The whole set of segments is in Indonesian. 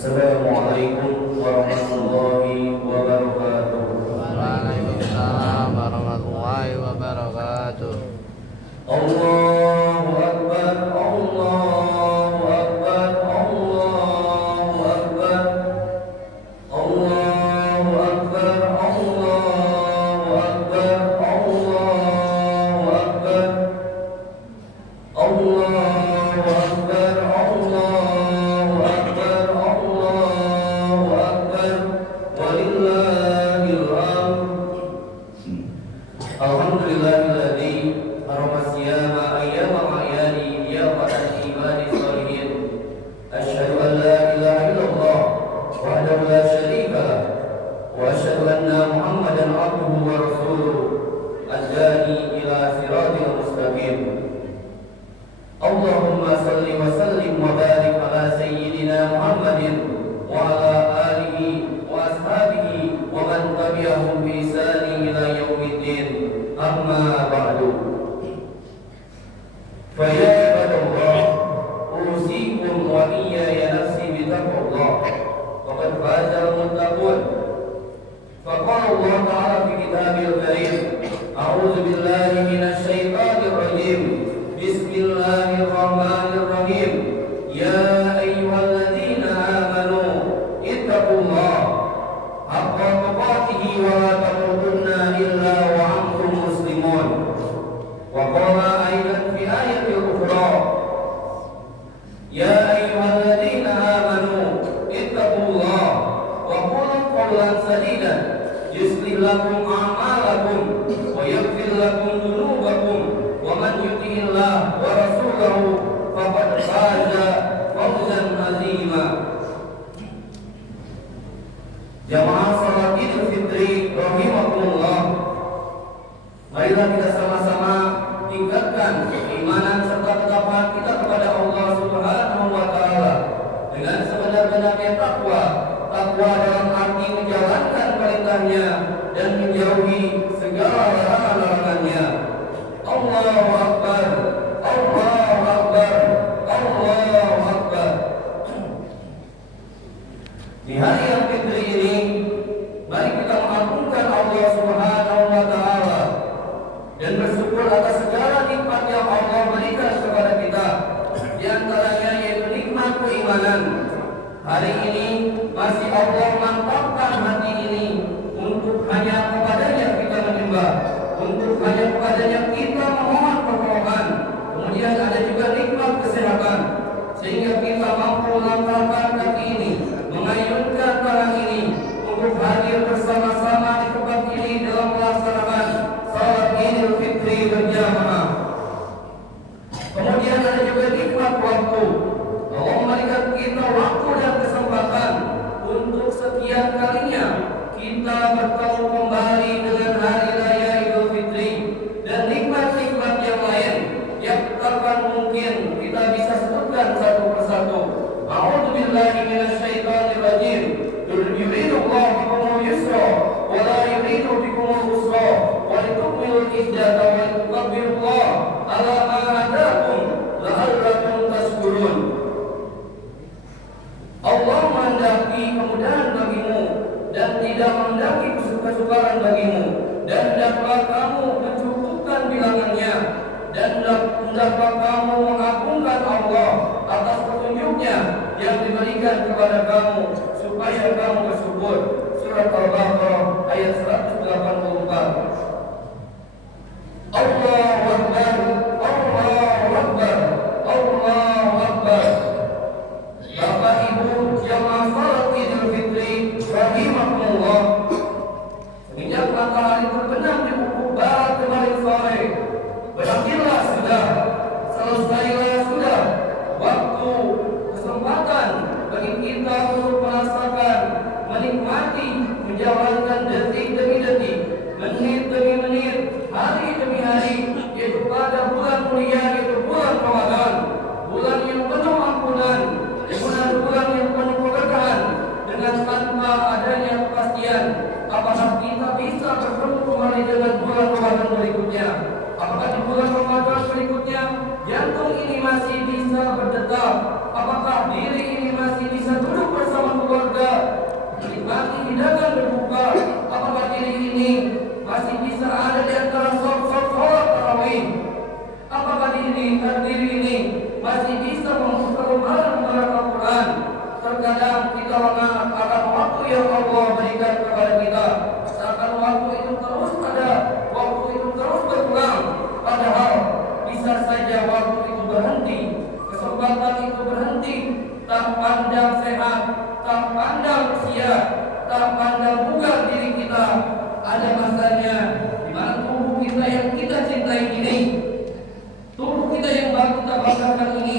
Assalamualaikum warahmatullahi wabarakatuh. Waalaikumsalam warahmatullahi wabarakatuh. Allahu Akbar, Allahu Akbar, Allahu Akbar, Allahu Akbar, Allahu Akbar, Allahu Akbar, Allahu Akbar, Allahu Akbar, Allahu Akbar, walillahil hamd. Alhamdulillahilladzi Ar-Masiyama ayyama ma'yani ya fa'al imani salihin. Asyhadu an la ilaha illallah wahdahu la syarika lah wa asyhadu anna Muhammadan abduhu wa rasuluh ad-dani ila siratil mustaqim. Allahumma salli wa sallim wa barik ala sayyidina Muhammadin wa ala alihi wa ashabihi wa man tabi'ahum bi ihsani ila yaumiddin. Amma ba'du. فيا عباد الله أوصيكم وإياي نفسي بتقوى الله وقد فاز المتقون. فقال الله تعالى في كتابه الكريم: أعوذ بالله من الشيطان الرجيم بسم الله الرحمن الرحيم يا أيها الذين آمنوا اتقوا الله حق تقاته ولا تموتن إلا وأنتم مسلمون. وقال أيضا في آية أخرى: يا أيها الذين آمنوا اتقوا الله وقولوا قولا سديدا يصلح لكم أعمالكم ويغفر لكم ذنوبكم ومن يطع الله ورسوله فقد فاز فوزا عظيما. Jamaah salat Idul Fitri rahimakumullah, marilah kita sama-sama tingkatkan keimanan serta ketakwaan kita kepada Allah Subhanahu wa taala dengan sebenar-benarnya takwa. Takwa dalam arti menjalankan perintahnya dan menjauhi segala larangan-larangannya. Allahu Akbar, Allahu Akbar, Allahu Akbar. Di hari yang fitri ini, mari kita mengagungkan Allah Subhanahu wa taala dan bersyukur atas segala nikmat yang Allah berikan kepada kita. Di antaranya yaitu nikmat keimanan. Hari ini masih Allah mantapkan hati ini untuk hanya kepadanya kita menyembah, untuk hanya kepadanya kita memohon pertolongan. Kemudian ada juga nikmat kesehatan, sehingga kita mampu melangkahkan kaki ini, mengayunkan tangan ini untuk hadir bersama-sama di tempat ini dalam melaksanakan salat Idul Fitri berjamaah. Kemudian ada juga nikmat waktu. Allah memberikan kita waktu dan kesempatan untuk sekian kalinya kita bertemu kembali dengan hari raya Idul Fitri dan nikmat-nikmat yang lain yang takkan mungkin kita bisa sebutkan satu persatu. A'udzubillahi minasyaitonir rajim. Yuridullahu bikumul yusra wa la yuridu bikumul usra wa litukmilul iddata wa litukabbirullaha ala ma hadakum la'allakum tashkurun. Allah menghendaki kemudahan bagimu dan tidak menghendaki kesukaran bagimu, dan hendaklah kamu mencukupkan bilangannya, dan hendaklah kamu mengagungkan Allah atas petunjuknya yang diberikan kepada kamu supaya kamu bersyukur. Surat Al-Baqarah ayat 184. Allahu Akbar, Allahu Akbar, Allahu Akbar. Bapak Ibu jamaah salat Idul Fitri rahimakumullah, semenjak matahari terbenam di ufuk barat kemarin sore, berakhirlah sudah, selesailah sudah waktu kesempatan bagi kita untuk merasakan, menikmati, menjalankan tak pandang sehat, tak pandang usia, tak pandang bugar diri kita. Ada masanya di mana tubuh kita yang kita cintai ini, tubuh kita yang baru kita banggakan ini,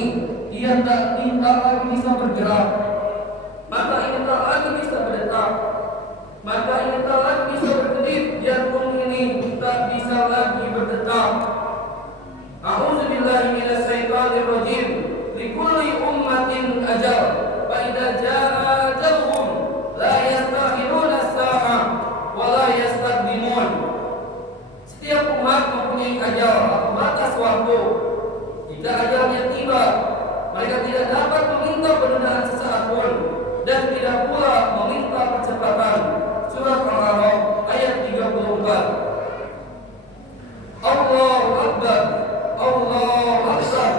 dia tak lagi bisa bergerak. Maka ini tak lagi bisa berdetak, maka ini tak lagi bisa berkedip, jantung ini tak bisa lagi berdetak. A'udzubillahi minasyaitonirrajim. Likulli ummatin ajal, fa idza jaa ajaluhum la yastakhiruna as-sa'ah wa la yastaqdimun. Setiap umat mempunyai ajal atau batas waktu. Jika ajalnya tiba, mereka tidak dapat meminta penundaan sesaat pun dan tidak pula meminta percepatan. Surat Al-A'raf ayat 34. Allahu Akbar, Allahu Akbar,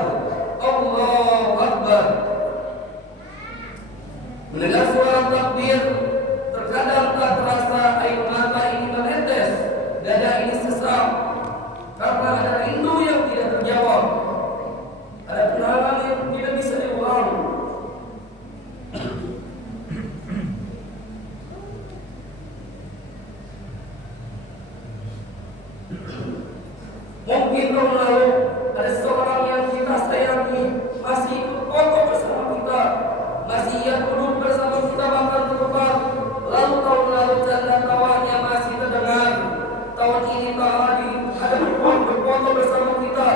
Allahu Akbar. Mendengar suara takbir, terkadang tak terasa air mata ini menetes, dada ini sesak, karena ada rindu yang tidak terjawab, ada kenangan yang tidak bisa diulang. Mungkin tahun lalu ada seorang yang kita sayangi masih ikut foto bersama kita, masih ia duduk bersama kita makan di tempat. Lalu tahun lalu canda tawanya masih terdengar. Tahun ini tak lagi ada berfoto bersama kita,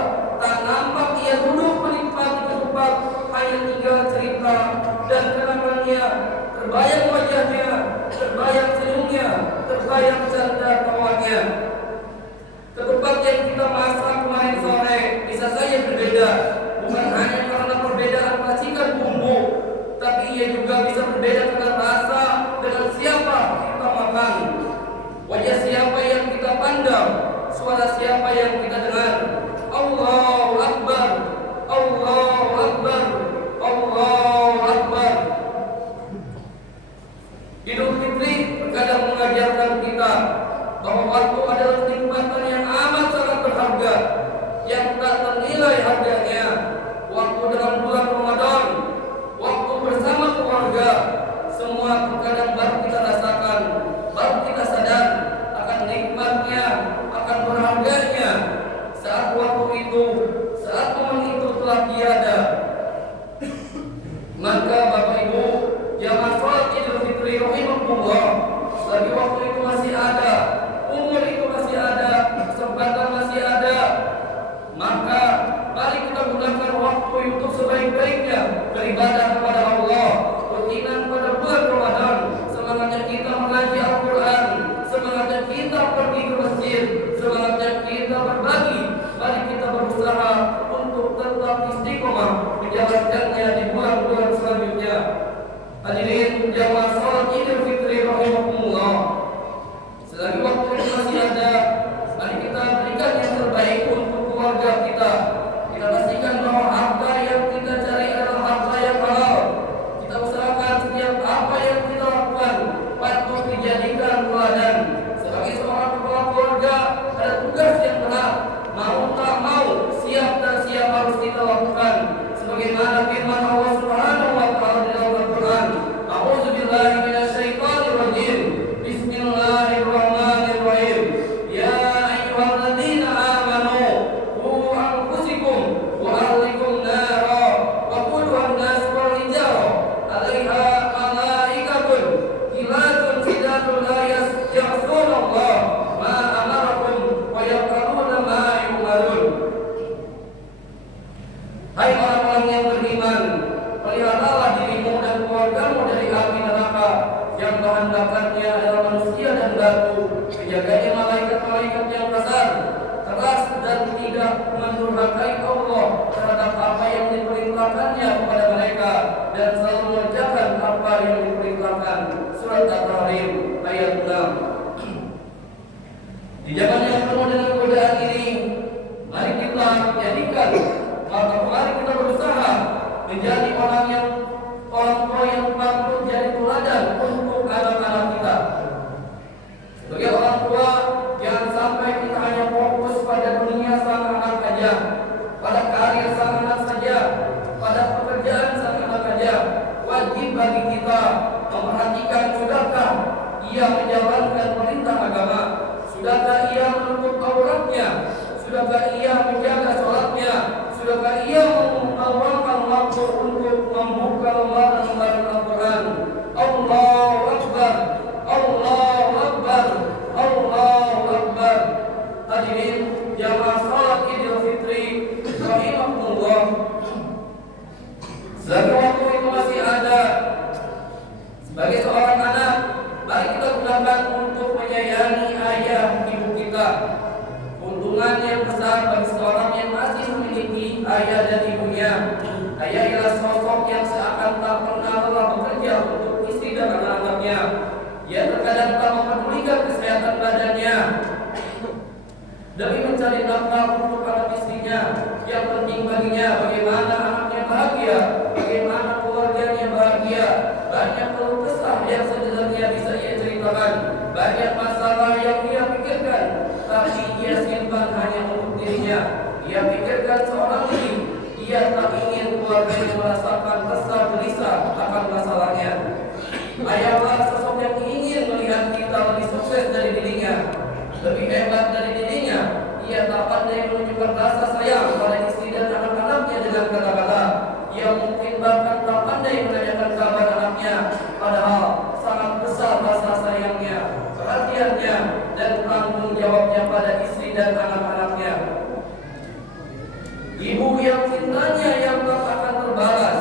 tak nampak ia duduk menikmati ketupat. Hanya tinggal cerita dan kenangannya, terbayang wajahnya, terbayang senyumnya, terbayang canda tawanya. Ketupat yang kita masak kemarin sore bisa saja berbeda, bukan hanya karena perbedaan racikan bumbu, tapi ia juga bisa berbeda karena rasa, dengan siapa kita makan, wajah siapa yang kita pandang, suara siapa yang kita dengar. Allahu Akbar, Allahu Akbar, Allahu Akbar. Idul Fitri terkadang mengajarkan kita bahwa waktu adalah kenikmatan yang amat sangat berharga, yang tak ternilai harganya. Waktu dalam bulan Ramadan, waktu bersama keluarga, semua terkadang baru kita rasakan, baru kita sadar akan nikmatnya, akan berharganya. Saat waktu itu, saat momen itu telah tiada, maka Bapak Ibu jamaah salat Idul Fitri rahimakumullah, selagi waktu itu masih ada, umur itu masih ada, kesempatan masih ada, maka mari kita gunakan waktu untuk sebaik-baiknya beribadah kepada Allah, rutinan pada bulan Ramadan. Semangatnya kita mengaji Al-Quran, semangatnya kita pergi ke masjid, semangatnya kita berbagi. Mari kita berusaha untuk tetap istiqomah menjalankannya di bulan-bulan selanjutnya. Hadirin jamaah salat Idul Fitri rahimakumullah, selagi waktu ini masih ada, mari kita berikan yang terbaik untuk keluarga kita. Kita pastikan bahwa harta yang kita cari adalah harta yang halal. Kita usahakan setiap apa yang kita lakukan patut dijadikan teladan. Sebagai seorang kepala keluarga, ada tugas yang berat. Mau tak mau, siap tak siap harus kita lakukan. Sebagaimana firman Allah Subhanahu wa taala di dalam Al-Qur'an, A'udzubillahi minasyaitonirrajim. Bismillahirrahmanirrahim. Ya ayyuhalladzina amanu qu anfusakum wa ahlikum nara wa quduha an-nas wal hijarah 'alaiha malaikatun ghiladun shidadun la ya'suna Allah ma amarakum wa yaf'aluna ma yu'marun. Hai orang-orang yang beriman, peliharalah dirimu dan keluargamu dari api neraka yang bahan bakarnya adalah manusia dan batu. Menjaganya malaikat-malaikat yang kasar, keras dan tidak mendurhakai Allah terhadap apa yang diperintahkannya kepada mereka, dan selalu mengerjakan apa yang diperintahkan. Surat At-Tahrim ayat 6. Di zaman yang penuh dengan godaan ini, mari kita jadikan, mari kita berusaha menjadi orang tua yang patut jadi teladan untuk anak-anak kita. Sebagai orang tua, jangan sampai kita hanya fokus pada dunia sang anak saja, pada karir sang anak saja, pada pekerjaan sang anak saja, wajib bagi kita memperhatikan sudahkah ia menjalankan perintah agama, sudahkah ia menutup auratnya, sudahkah ia menjaga sholatnya, sudahkah ia meluangkan waktu untuk membuka lembaran-lembaran Al-Quran. Allahu Akbar, Allahu Akbar, Allahu Akbar. Hadirin jamaah salat Idul Fitri rahimakumullah. Selagi waktu itu masih ada, sebagai seorang anak, mari kita gunakan untuk menyayangi ayah ibu kita. Keuntungan yang besar bagi seorang yang masih memiliki ayah dan ibunya. Ayah ialah sosok yang seakan tak pernah lelah bekerja untuk istri dan anak-anaknya. Ia terkadang tak mempedulikan kesehatan badannya demi mencari nafkah untuk anak istrinya. Yang penting baginya bagaimana anaknya bahagia, bagaimana keluarganya bahagia. Banyak keluh kesah yang sebenarnya bisa ia ceritakan, banyak masalah yang ia pikirkan, tapi ia simpan hanya untuk dirinya. Ia pikirkan seorang diri. Ia tak ingin keluarganya merasakan resah gelisah akan masalahnya. Ayahlah sosok yang ingin melihat kita lebih sukses dari dirinya, lebih hebat dari dirinya. Ia tak pandai menunjukkan rasa sayang pada istri dan anak-anaknya dengan kata-kata. Ia mungkin bahkan tak pandai menanyakan kabar anaknya, padahal sangat besar rasa sayangnya, perhatiannya, dan tanggung jawabnya pada istri dan anak-anaknya. Ibu yang cintanya yang tak akan terbalas,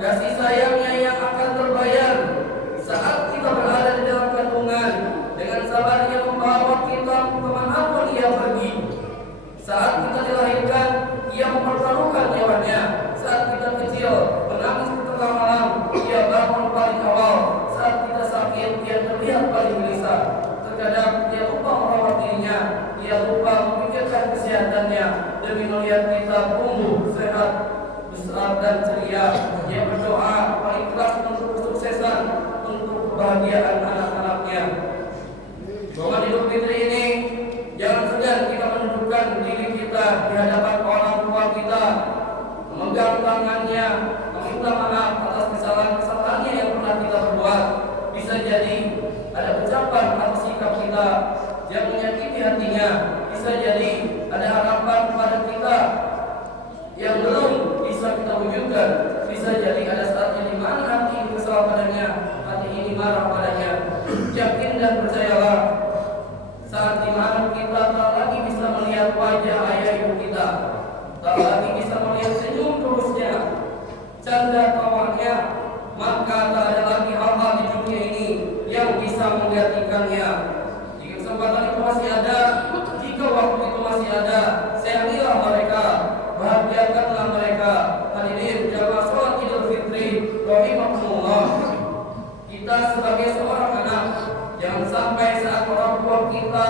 kasih sayangnya yang akan terbayar saat kita berada di dalam kandungan, dengan sabarnya membawa kita kemanapun ia pergi. Saat kita dilahirkan, ia mempertaruhkan nyawanya. Saat kita kecil, menangis di tengah malam, ia bangun paling awal. Saat kita sakit, ia terlihat paling gelisah. Terkadang ia lupa merawat dirinya, ia lupa memikirkan kesehatannya demi melihat kita tumbuh sehat, besar dan ceria. Ia berdoa paling keras untuk kesuksesan, untuk kebahagiaan anak-anaknya. Momen Idul Fitri ini, jangan segan kita menundukkan diri kita di hadapan orang tua kita, memegang tangannya, meminta maaf atas kesalahan-kesalahannya yang pernah kita perbuat. Bisa jadi ada ucapan atau sikap kita yang menyakiti hatinya. Bisa jadi ada harapan pada kita yang belum bisa kita wujudkan. Bisa jadi ada saatnya di mana hati ini kesal padanya, hati ini marah padanya. Yakin dan percayalah, saat di mana kita tak lagi bisa melihat wajah ayah ibu kita, tak lagi bisa melihat senyum tulusnya, canda tawanya, maka tak ada lagi hal-hal di dunia ini yang bisa menggantikannya. Jika kesempatan itu masih ada, jika waktu itu masih ada, sayangilah mereka, bahagiakanlah mereka. Hadirin jamaah salat Idul Fitri rahimakumullah. Kita sebagai seorang anak, jangan sampai saat orang tua kita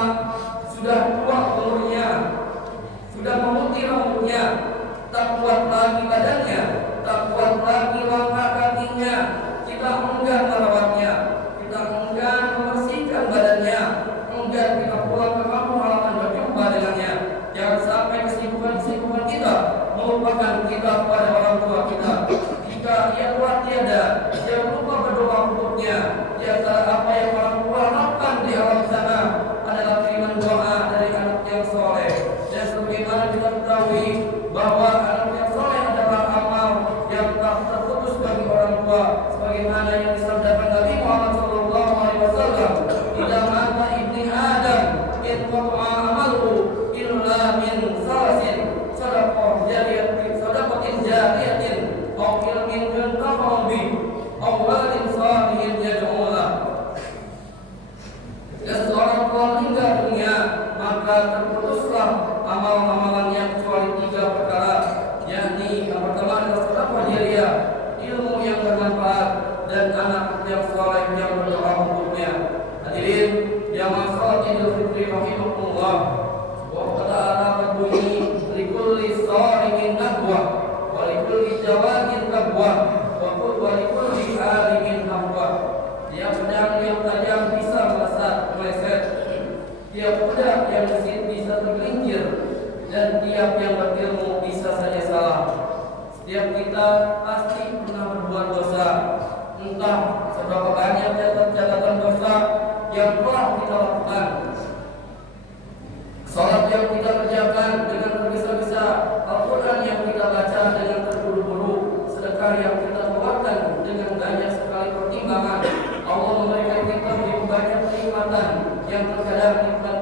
sudah tua umurnya, sudah memutih rambutnya, tak kuat lagi badannya, tak kuat lagi langkah kakinya, kita enggan merawatnya, kita enggan membersihkan badannya, enggan kita pulang ke kampung halaman berjumpa dengannya. Jangan sampai kesibukan-kesibukan kita melupakan kita kepada orang tua kita. Jika ia telah tiada, jangan lupa berdoa untuknya. Di antara apa yang orang tua harapkan di alam sana adalah kiriman doa dari anak yang soleh. Dan sebagaimana kita ketahui bahwa anak yang soleh adalah amal yang tak terputus bagi orang tua, sebagaimana yang disabdakan Nabi Muhammad SAW, "Idza mata ibni Adam inqata'a amaluhu illa min salasin, sadaqatin jariyatin, aw ilmin yuntafa'u bih, aw waladin salihin yad'u lahu." Jika seorang telah meninggal dunia, maka terputuslah amal-amalannya kecuali 3 perkara, yakni yang pertama adalah sedekah jariyah, ilmu yang bermanfaat, dan anak yang saleh yang berdoa untuknya. Hadirin jamaah salat Idul Fitri rahimakumullah. Wa ta'ala berbunyi, likulli sharimin nahwa wa likulli jawadin kabwa wa likulli alimin hafwa. Tiap pedang yang tajam bisa meleset, tiap pedang yang mesin bisa tergelincir, dan tiap yang berilmu bisa saja salah. Setiap kita pasti pernah berbuat dosa, entah seberapa banyak catatan dosa yang telah kita lakukan, salat yang kita kerjakan dengan tergesa-gesa, Al-Quran yang kita baca dengan terburu-buru, sedekah yang kita keluarkan dengan banyak sekali pertimbangan. Allah memberikan kita begitu banyak kenikmatan yang terkadang nikmat